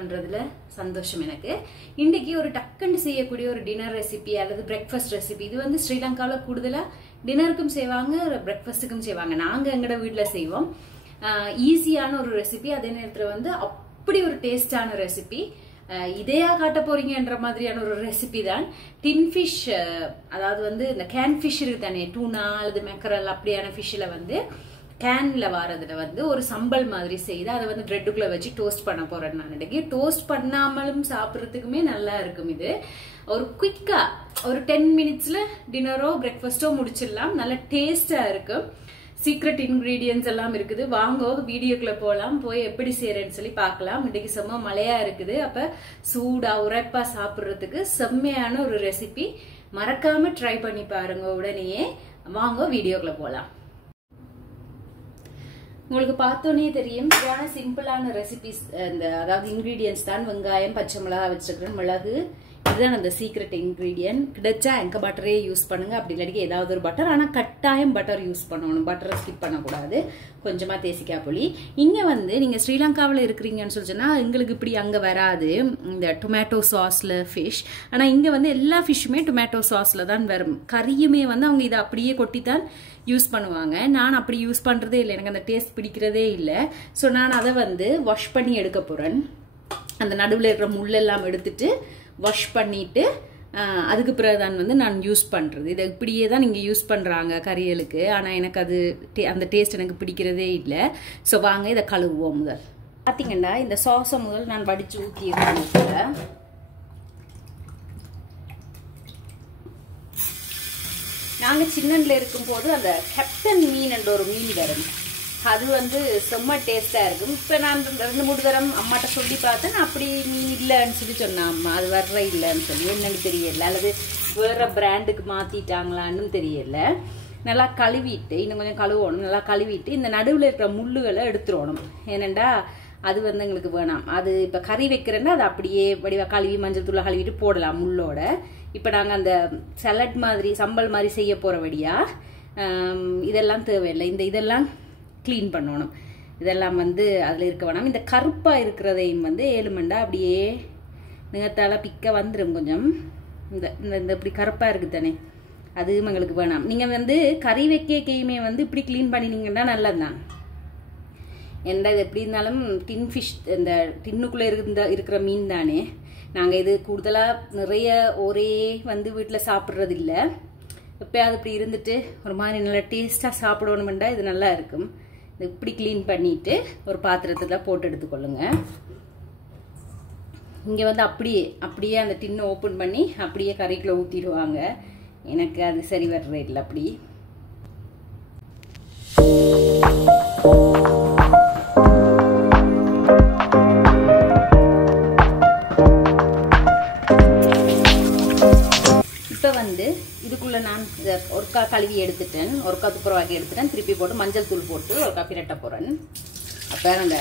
பண்றதுல சந்தோஷம் எனக்கு. இன்னைக்கு ஒரு டக்குன்னு செய்யக்கூடிய ஒரு டின்னர் ரெசிபி அல்லது பிரேக்ஃபாஸ்ட் ரெசிபி. இது வந்து ஸ்ரீலங்காவில கூடுதலா டின்னருக்கும் செய்வாங்க, பிரேக்ஃபாஸ்ட்டுக்கும் செய்வாங்க. நாங்க எங்கட வீட்டுல செய்வோம். ஈஸியான ஒரு ரெசிபி, அதே நேரத்துல வந்து அப்படி ஒரு டேஸ்டான ரெசிபி. இதையா காட்ட போறீங்கன்ற மாதிரியான ஒரு ரெசிபி தான். டின் ஃபிஷ், அதாவது வந்து இந்த கேன் ஃபிஷ் இருக்கு தானே, டூனா அல்லது மெக்கரல் அப்படியான ஃபிஷ்ல வந்து கேன்ல வாரதுல வந்து ஒரு சம்பல் மாதிரி செய்து அதை வந்து பிரெட்டுக்குள்ள வச்சு டோஸ்ட் பண்ண போறேன். நான் இன்னைக்கு டோஸ்ட் பண்ணாமலும் சாப்பிட்றதுக்குமே நல்லா இருக்கும். இது ஒரு குயிக்கா ஒரு 10 மினிட்ஸ்ல டின்னரோ பிரேக்ஃபாஸ்டோ முடிச்சிடலாம். நல்ல டேஸ்டா இருக்கும். சீக்ரெட் இன்கிரீடியன்ஸ் எல்லாம் இருக்குது. வாங்க வீடியோக்குள்ள போலாம். போய் எப்படி செய்யறேன்னு சொல்லி பார்க்கலாம். இன்னைக்கு செம்ம மழையா இருக்குது. அப்ப சூடா உரைப்பா சாப்பிட்றதுக்கு செம்மையான ஒரு ரெசிபி. மறக்காம ட்ரை பண்ணி பாருங்க உடனேயே. வாங்க வீடியோக்குள்ள போலாம். உங்களுக்கு பார்த்தோன்னே தெரியும், சிம்பிளான ரெசிபிஸ். இந்த அதாவது இன்கிரீடியன்ஸ் தான். வெங்காயம், பச்சை மிளகாய் வச்சிருக்கிறேன், மிளகு. இதுதான் அந்த சீக்ரெட் இன்கிரீடியன்ட். கிடைச்சா எங்க பட்டரே யூஸ் பண்ணுங்க, அப்படி இல்லாட்டி ஏதாவது ஒரு பட்டர். ஆனா கட்டாயம் பட்டர் யூஸ் பண்ணணும், பட்டரை ஸ்கிப் பண்ணக்கூடாது. கொஞ்சமா தேசிக்காய் புளி. இங்க வந்து நீங்க ஸ்ரீலங்காவில் இருக்கிறீங்கன்னு சொல்லிச்சுன்னா எங்களுக்கு இப்படி அங்க வராது இந்த டொமேட்டோ சாஸ்ல ஃபிஷ். ஆனா இங்க வந்து எல்லா ஃபிஷ்ஷுமே டொமேட்டோ சாஸ்ல தான் வரும். கறியுமே வந்து அவங்க இதை அப்படியே கொட்டித்தான் யூஸ் பண்ணுவாங்க. நான் அப்படி யூஸ் பண்றதே இல்லை, எனக்கு அந்த டேஸ்ட் பிடிக்கிறதே இல்லை. ஸோ நான் அதை வந்து வாஷ் பண்ணி எடுக்க போறேன். அந்த நடுவில் இருக்கிற முள்ளெல்லாம் எடுத்துட்டு வாஷ் பண்ணிட்டு அதுக்கு பிறகுதான் வந்து நான் யூஸ் பண்றது. இதை இப்படியே தான் நீங்க யூஸ் பண்றாங்க கறியலுக்கு. ஆனா எனக்கு அது அந்த டேஸ்ட் எனக்கு பிடிக்கிறதே இல்லை. ஸோ வாங்க இதை கழுவுவோம். முதல் பாத்தீங்கன்னா இந்த சாஸை முதல் நான் வடிச்சு ஊற்றிடுறேன். நாங்க சின்னன்ல இருக்கும் போது அந்த கேப்டன் மீன் என்ற ஒரு மீன் வரும். அது வந்து செம்ம டேஸ்டா இருக்கும். இப்ப நான் 2-3 தரம் அம்மாட்ட சொல்லி பார்த்தேன், அப்படி மீன் இல்லைன்னு சொல்லி சொன்னா அம்மா. அது வர்ற இல்லைன்னு சொல்லி என்னன்னு தெரியல, அல்லது வேற பிராண்டுக்கு மாத்திட்டாங்களான்னு தெரியல. நல்லா கழுவிட்டு, இன்னும் கொஞ்சம் கழுவணும். நல்லா கழுவிட்டு இந்த நடுவில் இருக்கிற முள்ளுகளை எடுத்துடணும். ஏனண்டா அது வந்து எங்களுக்கு வேணாம். அது இப்ப கறி வைக்கிறேன்னா அது அப்படியே வடிவா கழுவி மஞ்சள் தூளை கழுவிட்டு போடலாம் முள்ளோட. இப்ப நாங்க அந்த சலட் மாதிரி சம்பல் மாதிரி செய்ய போறபடியா இதெல்லாம் தேவையில்லை. இதெல்லாம் கிளீன் பண்ணணும். இதெல்லாம் வந்து அதுல இருக்க வேணாம். இந்த கருப்பா இருக்கிறதையும் வந்து 7 மண்டா அப்படியே நிகத்தால பிக்க வந்துடும் கொஞ்சம். இந்த இப்படி கருப்பா இருக்கு தானே, அதுவும் எங்களுக்கு வேணாம். நீங்க வந்து கறி வைக்கையுமே வந்து இப்படி கிளீன் பண்ணினீங்கன்னா நல்லதுதான். எந்த இது எப்படி இருந்தாலும் டின் ஃபிஷ், இந்த டின்னுக்குள்ள இருக்கிற மீன் தானே. நாங்க இது கூடுதலா நிறைய ஒரே வந்து வீட்டுல சாப்பிட்றது இல்லை. எப்பயாவது இப்படி இருந்துட்டு ஒரு மாதிரி நல்லா டேஸ்டா சாப்பிடணும்டா இது நல்லா இருக்கும். இது இப்படி கிளீன் பண்ணிட்டு ஒரு பாத்திரத்துல போட்டு எடுத்துக்கொள்ளுங்க. இங்க வந்து அப்படியே அந்த டின்னை ஓப்பன் பண்ணி அப்படியே கறிக்குள்ள ஊத்திடுவாங்க. எனக்கு அது சரி வர்ற இல்லை. அப்படி வந்து இதுக்குள்ள நான் ஒருக்கா கழுவி எடுத்துட்டேன், ஒருக்கா துப்புரவாக்கி எடுத்துட்டேன். திருப்பி போட்டு மஞ்சள் தூள் போட்டு ஒருக்கா பிரட்ட போறேன். அப்ப அந்த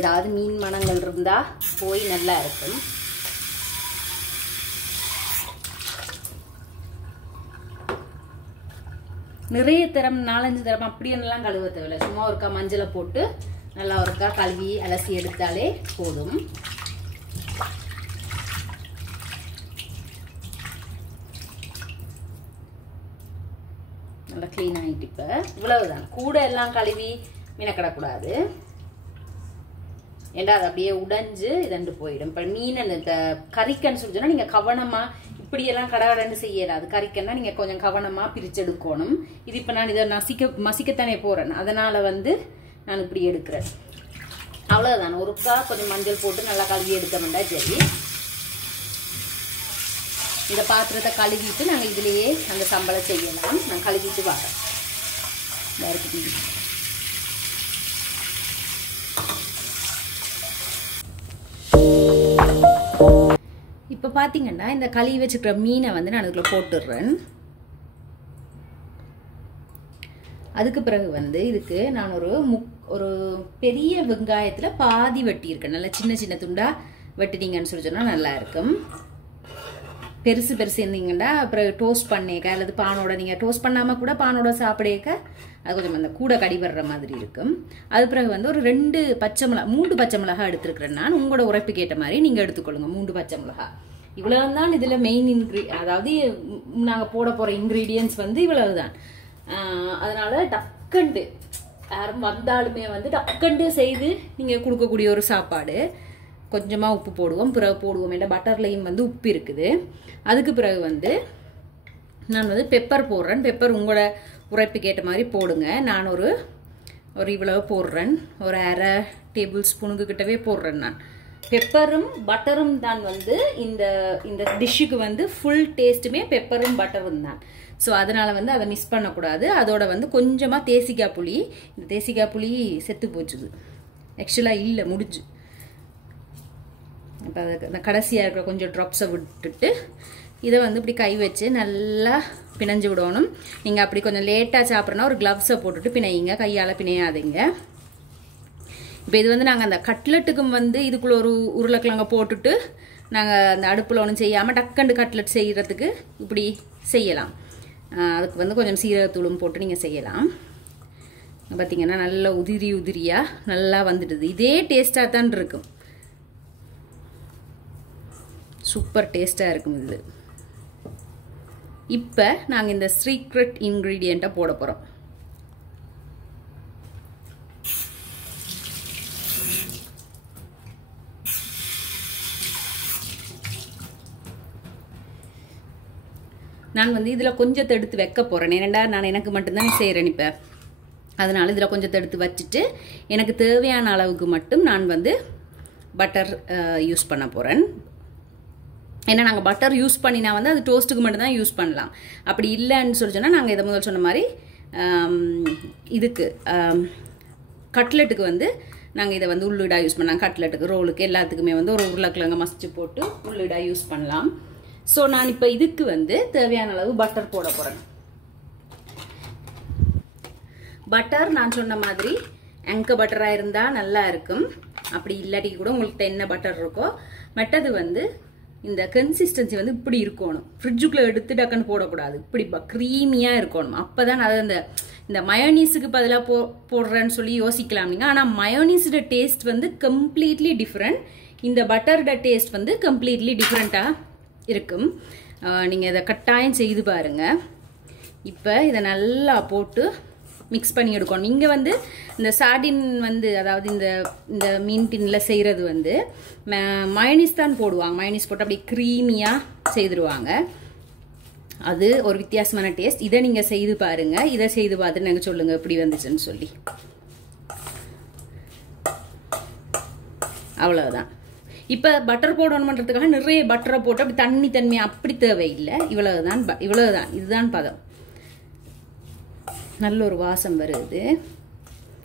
ஏதாவது மீன் மணங்கள் இருந்தா போய் நல்லா இருக்கும். நிறைய தரம் 4-5 தரம் அப்படியெல்லாம் கழுவ தேவையில்லை. சும்மா ஒருக்கா மஞ்சளை போட்டு நல்லா ஒருக்கா கழுவி அலசி எடுத்தாலே போதும். நல்லா கிளீன் ஆகிட்டு இப்ப இவ்வளவுதான். கூட எல்லாம் கழுவி மீனக்கிடக்கூடாது. ஏண்டா அது அப்படியே உடைஞ்சு இதண்டு போயிடும். இப்ப மீன் அந்த கறிக்கன்னு சொல்லிச்சோன்னா நீங்க கவனமா இப்படியெல்லாம் கடகடன்னு செய்யறாது. கறிக்கன்னா நீங்க கொஞ்சம் கவனமா பிரிச்சு எடுக்கணும். இது இப்ப நான் இதை மசிக்கத்தானே போறேன், அதனால வந்து நான் இப்படி எடுக்கிறேன். அவ்வளவுதான். ஒருக்கா கொஞ்சம் மஞ்சள் போட்டு நல்லா கழுவி எடுத்தோம்டா சரி. இந்த பாத்திரத்தை கழுவிட்டு நாங்கள் இதுலேயே அந்த சம்பளை செய்யலாம். நான் கழுவிட்டு வரேன். இப்போ பார்த்தீங்கன்னா இந்த கழுவி வச்சுக்கிற மீனை வந்து நான் அதுக்குள்ள போட்டுடுறேன். அதுக்கு பிறகு வந்து இதுக்கு நான் ஒரு பெரிய வெங்காயத்துல பாதி வெட்டி இருக்கேன். நல்லா சின்ன சின்ன துண்டா வெட்டினீங்கன்னு சொல்லி சொன்னா நல்லா இருக்கும். பெருசு பெருசு இருந்தீங்கன்னா அப்புறம் டோஸ்ட் பண்ணிக்க அல்லது பானோட நீங்கள் டோஸ்ட் பண்ணாமல் கூட பானோட சாப்பிடக்க அது கொஞ்சம் அந்த கூட கடிபடுற மாதிரி இருக்கும். அது பிறகு வந்து ஒரு 2 பச்சை மிளகா 3 பச்சை மிளகா எடுத்துருக்கிறேன் நான். உங்களோட உரைப்புக்கு ஏற்ற மாதிரி நீங்கள் எடுத்துக்கொள்ளுங்க 3 பச்சை மிளகா. இவ்வளவுதான் இதில் மெயின் அதாவது நாங்கள் போட போகிற இன்க்ரீடியன்ஸ் வந்து இவ்வளவுதான். அதனால டக்கண்டு யாரும் வந்தாலுமே வந்து டக்கண்டு செய்து நீங்கள் கொடுக்கக்கூடிய ஒரு சாப்பாடு. கொஞ்சமாக உப்பு போடுவோம், பிறகு போடுவோம், ஏன்னா பட்டர்லையும் வந்து உப்பு இருக்குது. அதுக்கு பிறகு வந்து நான் வந்து பெப்பர் போடுறேன். பெப்பர் உங்களோட உரைப்புக்கு ஏற்ற மாதிரி போடுங்க. நான் ஒரு இவ்வளவு போடுறேன், ஒரு 1/2 டேபிள் ஸ்பூனுக்கு கிட்டவே போடுறேன் நான். பெப்பரும் பட்டரும் தான் வந்து இந்த டிஷ்ஷுக்கு வந்து ஃபுல் டேஸ்ட்டுமே பெப்பரும் பட்டரும் தான். ஸோ அதனால வந்து அதை மிஸ் பண்ணக்கூடாது. அதோட வந்து கொஞ்சமாக தேசிக்காய் புளி, இந்த தேசிக்காய் புளி செத்து போச்சுது, ஆக்சுவலாக இல்லை முடிஞ்சு. இப்போ அதை கடைசியாக இருக்கிற கொஞ்சம் ட்ராப்ஸை விட்டுட்டு இதை வந்து இப்படி கை வச்சு நல்லா பிணைஞ்சு விடணும். நீங்கள் அப்படி கொஞ்சம் லேட்டாக சாப்பிட்றனா ஒரு க்ளவ்ஸை போட்டுட்டு பிணையுங்க, கையால் பிணையாதீங்க. இப்போ இது வந்து நாங்கள் அந்த கட்லெட்டுக்கும் வந்து இதுக்குள்ளே ஒரு உருளைக்கிழங்க போட்டுட்டு நாங்கள் அந்த அடுப்பில் ஒன்றும் செய்யாமல் டக்கண்டு கட்லெட் செய்கிறதுக்கு இப்படி செய்யலாம். அதுக்கு வந்து கொஞ்சம் சீரகத்தூளும் போட்டு நீங்கள் செய்யலாம். பார்த்தீங்கன்னா நல்லா உதிரியாக நல்லா வந்துடுது. இதே டேஸ்ட்டாக தான் இருக்கும், சூப்பர் டேஸ்ட்டாக இருக்கும் இது. இப்போ நாங்கள் இந்த சீக்ரெட் இன்க்ரீடியண்ட்டை போட போகிறோம். நான் வந்து இதில் கொஞ்சத்தை எடுத்து வைக்க போகிறேன். ஏன்னா நான் எனக்கு மட்டும்தான் செய்கிறேன் இப்போ. அதனால் இதில் கொஞ்சத்தை எடுத்து வச்சுட்டு எனக்கு தேவையான அளவுக்கு மட்டும் நான் வந்து பட்டர் யூஸ் பண்ண போகிறேன். ஏன்னா நாங்கள் பட்டர் யூஸ் பண்ணினா வந்து அது டோஸ்ட்டுக்கு மட்டும்தான் யூஸ் பண்ணலாம். அப்படி இல்லைன்னு சொல்லி சொன்னால் நாங்கள் இதை முதல் சொன்ன மாதிரி இதுக்கு கட்லெட்டுக்கு வந்து நாங்கள் இதை வந்து உள்ளீடாக யூஸ் பண்ணலாம். கட்லெட்டுக்கு, ரோலுக்கு, எல்லாத்துக்குமே வந்து ஒரு உருளைக்கிழங்க மசிச்சு போட்டு உள்ளீடாக யூஸ் பண்ணலாம். ஸோ நான் இப்போ இதுக்கு வந்து தேவையான அளவு பட்டர் போட போகிறேன். பட்டர் நான் சொன்ன மாதிரி ஆங்கர் பட்டராக இருந்தால் நல்லா இருக்கும். அப்படி இல்லாட்டி கூட உங்களுக்கு என்ன பட்டர் இருக்கோ. மற்றது வந்து இந்த கன்சிஸ்டன்சி வந்து இப்படி இருக்கணும். ஃப்ரிட்ஜுக்குள்ளே எடுத்து டக்குன்னு போடக்கூடாது, இப்படி க்ரீமியாக இருக்கணும். அப்போ தான் அது இந்த மயோனீஸுக்கு பதிலாக போடுறேன்னு சொல்லி யோசிக்கலாம் நீங்கள். ஆனால் மயோனீஸோட டேஸ்ட் வந்து கம்ப்ளீட்லி டிஃப்ரெண்ட், இந்த பட்டரோட டேஸ்ட் வந்து கம்ப்ளீட்லி டிஃப்ரெண்ட்டாக இருக்கும். நீங்கள் இதை கட்டாயம் செய்து பாருங்கள். இப்போ இதை நல்லா போட்டு மிக்ஸ் பண்ணி எடுக்கணும். இங்கே வந்து இந்த சார்டின் வந்து அதாவது இந்த மீன் டின்னில் செய்கிறது வந்து மயோனீஸ் தான் போடுவாங்க. மயோனீஸ் போட்டு அப்படி க்ரீமியாக செய்திருவாங்க. அது ஒரு வித்தியாசமான டேஸ்ட். இதை நீங்கள் செய்து பாருங்கள். இதை செய்து பார்த்துட்டு எனக்கு சொல்லுங்கள் எப்படி வந்துச்சுன்னு சொல்லி. அவ்வளோதான். இப்போ பட்டர் போடணுன்றதுக்காக நிறைய பட்டரை போட்டு அப்படி தன்மை அப்படி தேவையில்லை. இவ்வளவுதான் இதுதான் பதம். நல்ல ஒரு வாசம் வருது.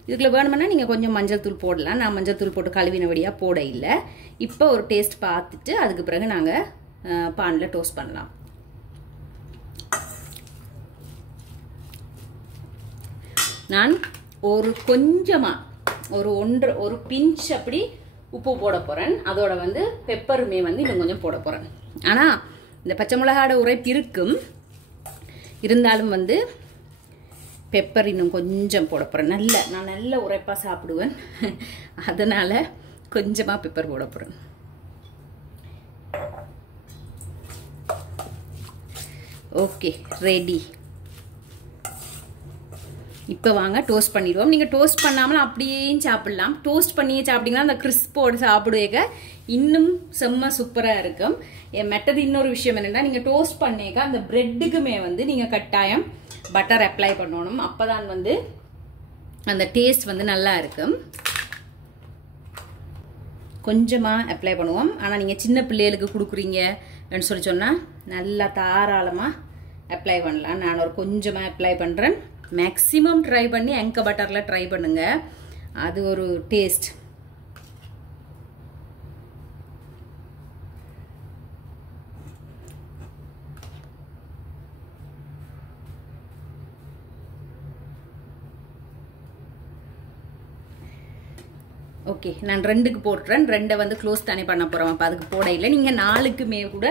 இதுக்குள்ள வேணும்னா நீங்கள் கொஞ்சம் மஞ்சள் தூள் போடலாம். நான் மஞ்சள் தூள் போட்டு கழுவினபடியாக போட இல்லை. இப்போ ஒரு டேஸ்ட் பார்த்துட்டு அதுக்கு பிறகு நாங்கள் பானில் டோஸ்ட் பண்ணலாம். நான் ஒரு கொஞ்சமாக ஒரு பிஞ்ச் அப்படி உப்பு போட போகிறேன். அதோட வந்து பெப்பருமே வந்து இன்னும் கொஞ்சம் போட போகிறேன். ஆனால் இந்த பச்சை மிளகாட உரைப்பு இருக்கும், இருந்தாலும் வந்து பெப்பர் இன்னும் கொஞ்சம் போட போகிறேன். நான் நல்ல உரைப்பாக சாப்பிடுவேன், அதனால் கொஞ்சமாக பெப்பர் போட போகிறேன். Okay, ready. இப்போ வாங்க டோஸ்ட் பண்ணிடுவோம். நீங்கள் டோஸ்ட் பண்ணாமல் அப்படியே சாப்பிடலாம். டோஸ்ட் பண்ணியே சாப்பிட்டீங்கன்னா அந்த கிறிஸ்போடு சாப்பிடுவேக்க இன்னும் செம்ம சூப்பராக இருக்கும். மெட்டது இன்னொரு விஷயம் என்னென்னா, நீங்கள் டோஸ்ட் பண்ணிக்க அந்த பிரெட்டுக்குமே வந்து நீங்கள் கட்டாயம் பட்டர் அப்ளை பண்ணணும். அப்போ தான் வந்து அந்த டேஸ்ட் வந்து நல்லா இருக்கும். கொஞ்சமாக அப்ளை பண்ணுவோம். ஆனால் நீங்கள் சின்ன பிள்ளைகளுக்கு கொடுக்குறீங்கன்னு சொல்லி சொன்னால் நல்லா தாராளமாக அப்ளை பண்ணலாம். நான் ஒரு கொஞ்சமாக அப்ளை பண்ணுறேன். மேக்ஸிமம் ட்ரை பண்ணி ஆங்கர் பட்டரில் ட்ரை பண்ணுங்க, அது ஒரு டேஸ்ட். ஓகே, நான் 2க்கு போட்டுறேன். 2 வந்து க்ளோஸ் தானே பண்ண போகிறோம். அப்போ அதுக்கு போட இல்லை. நீங்கள் 4க்குமே கூட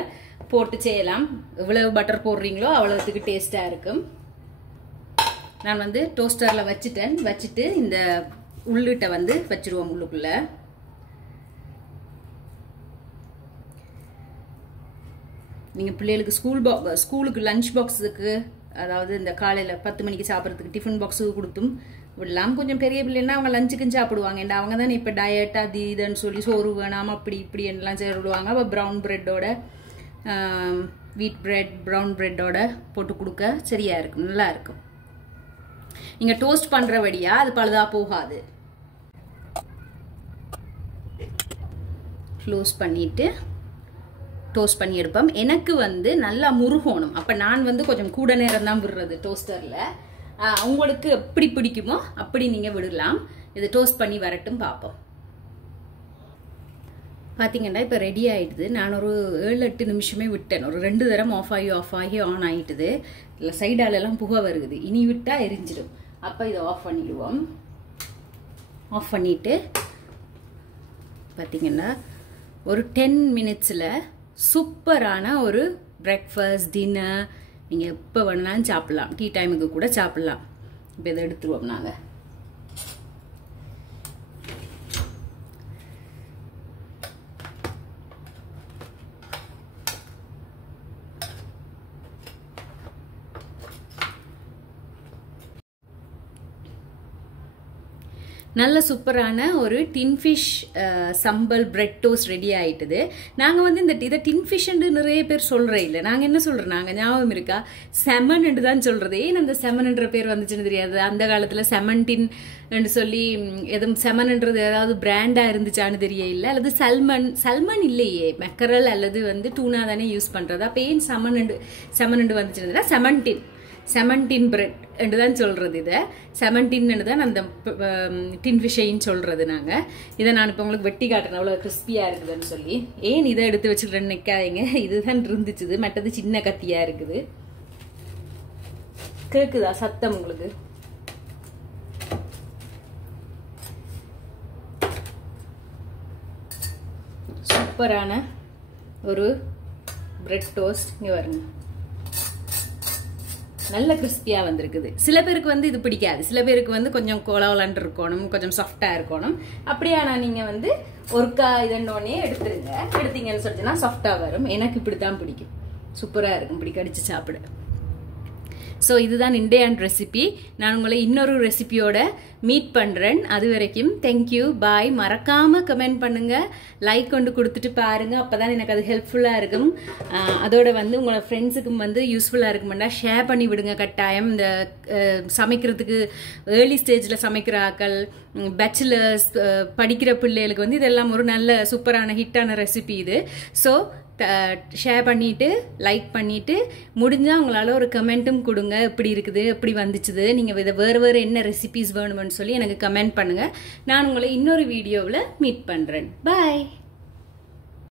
போட்டு செய்யலாம். எவ்வளவு பட்டர் போடுறீங்களோ அவ்வளவுக்கு டேஸ்டா இருக்கும். நான் வந்து டோஸ்டர்ல வச்சுட்டு இந்த உள்ளிட்ட வந்து வச்சிருவோம் உள்ளுக்குள்ள. நீங்க பிள்ளைகளுக்கு ஸ்கூலுக்கு லஞ்ச் பாக்ஸுக்கு, அதாவது இந்த காலையில 10 மணிக்கு சாப்பிட்றதுக்கு டிஃபன் பாக்ஸுக்கு கொடுத்தும் விடலாம். கொஞ்சம் பெரிய பிள்ளைன்னா அவங்க லஞ்சுக்கும் சாப்பிடுவாங்க. ஏன்னா அவங்க தானே இப்போ டயட் அது இதுன்னு சொல்லி சோறு வேணாம் அப்படி இப்படி எல்லாம் சாப்பிடுவாங்க. அப்போ ப்ரௌன் பிரெட்டோட வீட் பிரெட் ப்ரௌன் பிரெட்டோட போட்டு கொடுக்க சரியா இருக்கும், நல்லா இருக்கும். நீங்க டோஸ்ட் பண்றபடியா அது பழுதா போகாது. க்ளோஸ் பண்ணிட்டு டோஸ்ட் பண்ணி எடுப்போம். எனக்கு வந்து நல்லா முருகணும். அப்ப நான் வந்து கொஞ்சம் கூட நேரம் தான் விடுறது டோஸ்டர்ல. உங்களுக்கு எப்படி பிடிக்குமோ அப்படி நீங்க விடலாம். இது டோஸ்ட் பண்ணி வரட்டும் பார்ப்போம். பாத்தீங்கன்னா இப்ப ரெடி ஆயிடுது. நான் ஒரு 7-8 நிமிஷமே விட்டேன். ஒரு 2 தரம் ஆஃப் ஆகி ஆன் ஆயிட்டுது. இல்லை சைடால எல்லாம் புகை வருது. இனி விட்டா எரிஞ்சிடும். அப்ப இதை ஆஃப் பண்ணிடுவோம். ஆஃப் பண்ணிட்டு பாத்தீங்கன்னா ஒரு 10 மினிட்ஸ்ல சூப்பரான ஒரு பிரேக்ஃபாஸ்ட் டின்னர் நீங்க எப்ப வேணாலும் சாப்பிடலாம். டீ டைமுக்கு கூட சாப்பிடலாம். இப்போ இதை எடுத்துருவோம் நாங்க. நல்ல சூப்பரான ஒரு டின்ஃபிஷ் சம்பல் பிரெட் டோஸ்ட் ரெடி ஆயிட்டுது. நாங்கள் வந்து இதை டின்ஃபிஷ் நிறைய பேர் சொல்கிறே இல்லை. நாங்கள் என்ன சொல்கிறோம், நாங்கள் ஞாபகம் இருக்கா செமன் என்று தான் சொல்கிறது. ஏன் அந்த செமன்ன்ற பேர் வந்துச்சுன்னு தெரியாது. அந்த காலத்தில் செமன்டின் என்று சொல்லி எதுவும் செமன்ன்றது ஏதாவது பிராண்டாக இருந்துச்சான்னு தெரிய இல்லை. அல்லது சல்மன் இல்லையே, மெக்கரல் அல்லது வந்து டூனா தானே யூஸ் பண்ணுறது. அப்போ ஏன் செமன் வந்துச்சுன்னு செமன்டின் பிரெட் என்று தான் சொல்றது. இதை செமன்டின்னு தான் அந்த டின்ஃபிஷைன்னு சொல்றது. நாங்கள் இதை நான் இப்போ உங்களுக்கு வெட்டி காட்டுறேன் அவ்வளோ கிறிஸ்பியா இருக்குதுன்னு சொல்லி. ஏன் இதை எடுத்து வச்சுக்கிறேன்னு நிற்காதீங்க, இதுதான் இருந்துச்சுது. மற்றது சின்ன கத்தியா இருக்குது. கேக்குதா சத்தம் உங்களுக்கு? சூப்பரான ஒரு பிரெட் டோஸ்ட் இங்கே வருங்க. நல்ல கிறிஸ்பியா வந்திருக்குது. சில பேருக்கு வந்து இது பிடிக்காது. சில பேருக்கு வந்து கொஞ்சம் கோலவலன்னு இருக்கணும், கொஞ்சம் சாஃப்டா இருக்கணும். அப்படியானா நீங்க வந்து ஒருக்கா இதன்னோடனே எடுத்தீங்கன்னு சொல்லிச்சுன்னா சாஃப்டா வரும். எனக்கு இப்படித்தான் பிடிக்கும். சூப்பரா இருக்கும் இப்படி கடிச்சு சாப்பிட. ஸோ இதுதான் இந்தியன் ரெசிபி. நான் உங்களை இன்னொரு ரெசிபியோட மீட் பண்ணுறேன். அது வரைக்கும் தேங்க்யூ, பாய். மறக்காமல் கமெண்ட் பண்ணுங்கள், லைக் கொண்டு கொடுத்துட்டு பாருங்கள். அப்போ தான் எனக்கு அது ஹெல்ப்ஃபுல்லாக இருக்கும். அதோட வந்து உங்களோட ஃப்ரெண்ட்ஸுக்கும் வந்து யூஸ்ஃபுல்லாக இருக்குமெண்டா ஷேர் பண்ணி விடுங்க கட்டாயம். இந்த சமைக்கிறதுக்கு ஏர்லி ஸ்டேஜில் சமைக்கிற ஆக்கள், பேச்சுலர்ஸ், படிக்கிற பிள்ளைகளுக்கு வந்து இதெல்லாம் ஒரு நல்ல சூப்பரான ஹிட்டான ரெசிபி இது. ஸோ ஷேர் பண்ணிட்டு லைக் பண்ணிட்டு முடிஞ்சா உங்களால ஒரு கமெண்ட்டும் கொடுங்க. எப்படி இருக்குது, எப்படி வந்துச்சுது, நீங்க இதை வேறு என்ன ரெசிபிஸ் வேணும்னு சொல்லி எனக்கு கமெண்ட் பண்ணுங்க. நான் உங்களை இன்னொரு வீடியோவில் மீட் பண்றேன். பாய்.